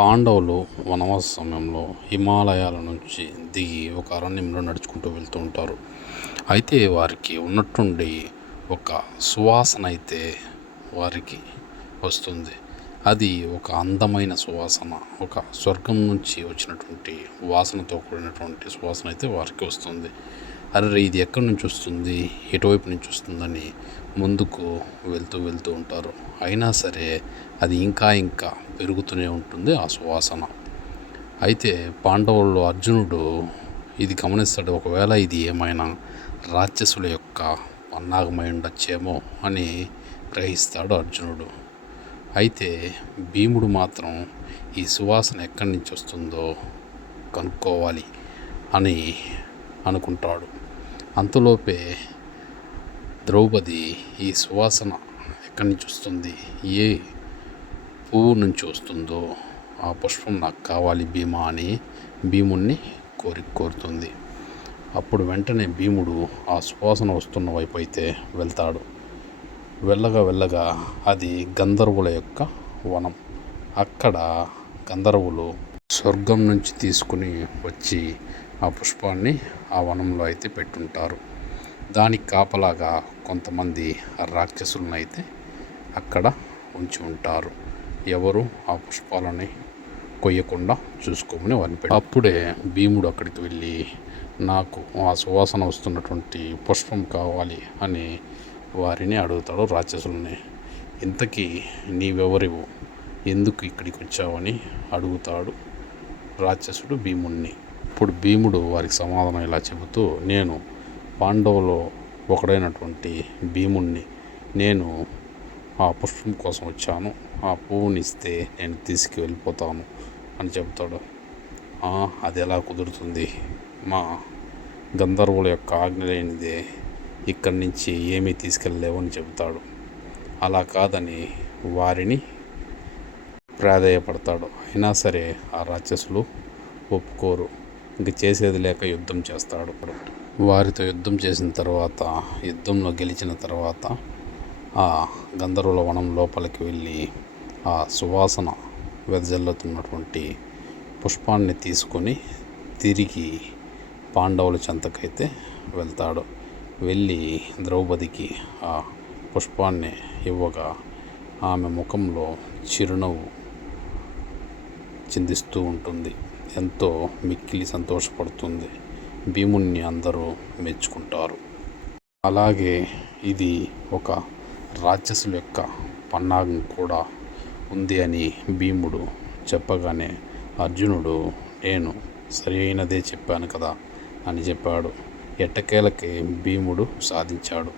పాండవులు వనవాస సమయంలో హిమాలయాల నుంచి దిగి ఒక అరణ్యంలో నడుచుకుంటూ వెళ్తూ ఉంటారు. అయితే వారికి ఉన్నట్టుండి ఒక సువాసన అయితే వారికి వస్తుంది. అది ఒక అందమైన సువాసన ఒక స్వర్గం నుంచి వచ్చినటువంటి వాసనతో కూడినటువంటి సువాసన అయితే వారికి వస్తుంది. అర్రే ఇది ఎక్కడి నుంచి వస్తుంది? ఎటువైపు నుంచి వస్తుందని ముందుకు వెళ్తూ వెళ్తూ ఉంటారు. అయినా సరే అది ఇంకా ఇంకా పెరుగుతూనే ఉంటుంది ఆ సువాసన. అయితే పాండవుల్లో అర్జునుడు ఇది గమనిస్తాడు ఒకవేళ ఇది ఏమైనా రాక్షసుల యొక్క పన్నాగమై ఉండొచ్చేమో అని గ్రహిస్తాడు అర్జునుడు. అయితే భీముడు మాత్రం ఈ సువాసన ఎక్కడి నుంచి వస్తుందో కనుక్కోవాలి అని అనుకుంటాడు. అంతలోపే ద్రౌపది ఈ సువాసన ఎక్కడి నుంచి వస్తుంది? ఏ పువ్వు నుంచి వస్తుందో ఆ పుష్పం నాకు కావాలి భీమా అని భీముణ్ణి కోరి కోరుతుంది. అప్పుడు వెంటనే భీముడు ఆ సువాసన వస్తున్న వైపు అయితే వెళ్తాడు. వెళ్ళగా వెళ్ళగా అది గంధర్వుల యొక్క వనం. అక్కడ గంధర్వులు స్వర్గం నుంచి తీసుకుని వచ్చి ఆ పుష్పాన్ని ఆ వనంలో అయితే పెట్టుంటారు. దానికి కాపలాగా కొంతమంది రాక్షసులను అయితే అక్కడ ఉంచి ఉంటారు. ఎవరు ఆ పుష్పాలని కొయ్యకుండా చూసుకోమని వారిని అప్పుడే భీముడు అక్కడికి వెళ్ళి నాకు ఆ సువాసన వస్తున్నటువంటి పుష్పం కావాలి అని వారిని అడుగుతాడు రాక్షసుల్ని. ఇంతకీ నీవెవరివు? ఎందుకు ఇక్కడికి వచ్చావని? అడుగుతాడు రాక్షసుడు భీముణ్ణి. అప్పుడు భీముడు వారికి సమాధానం ఇలా చెబుతూ నేను పాండవులో ఒకడైనటువంటి భీముణ్ణి నేను ఆ పుష్పం కోసం వచ్చాను. ఆ పువ్వుని ఇస్తే నేను తీసుకువెళ్ళిపోతాను అని చెబుతాడు. "ఆ, అది ఎలా కుదురుతుంది? మా గంధర్వుల యొక్క ఆజ్ఞ లేనిదే ఇక్కడి నుంచి ఏమీ తీసుకెళ్ళలేవని చెబుతాడు. అలా కాదని వారిని ప్రాధేయపడతాడు. అయినా సరే ఆ రాక్షసులు ఒప్పుకోరు. ఇంక చేసేది లేక యుద్ధం చేస్తాడు వారితో యుద్ధం చేసిన తర్వాత యుద్ధంలో గెలిచిన తర్వాత ఆ గంధర్వుల వనం లోపలికి వెళ్ళి ఆ సువాసన వెదజల్లుతున్నటువంటి పుష్పాన్ని తీసుకొని తిరిగి పాండవుల చెంతకైతే వెళ్తాడు. వెళ్ళి ద్రౌపదికి ఆ పుష్పాన్ని ఇవ్వగా ఆమె ముఖంలో చిరునవ్వు చిందిస్తూ ఉంటుంది. ఎంతో మిక్కిలి సంతోషపడుతుంది. భీముణ్ణి అందరూ మెచ్చుకుంటారు. అలాగే ఇది ఒక రాక్షసుల యొక్క పన్నాగం కూడా ఉంది అని భీముడు చెప్పగానే అర్జునుడు నేను సరి అయినదే చెప్పాను కదా అని చెప్పాడు. ఎట్టకేలకి భీముడు సాధించాడు.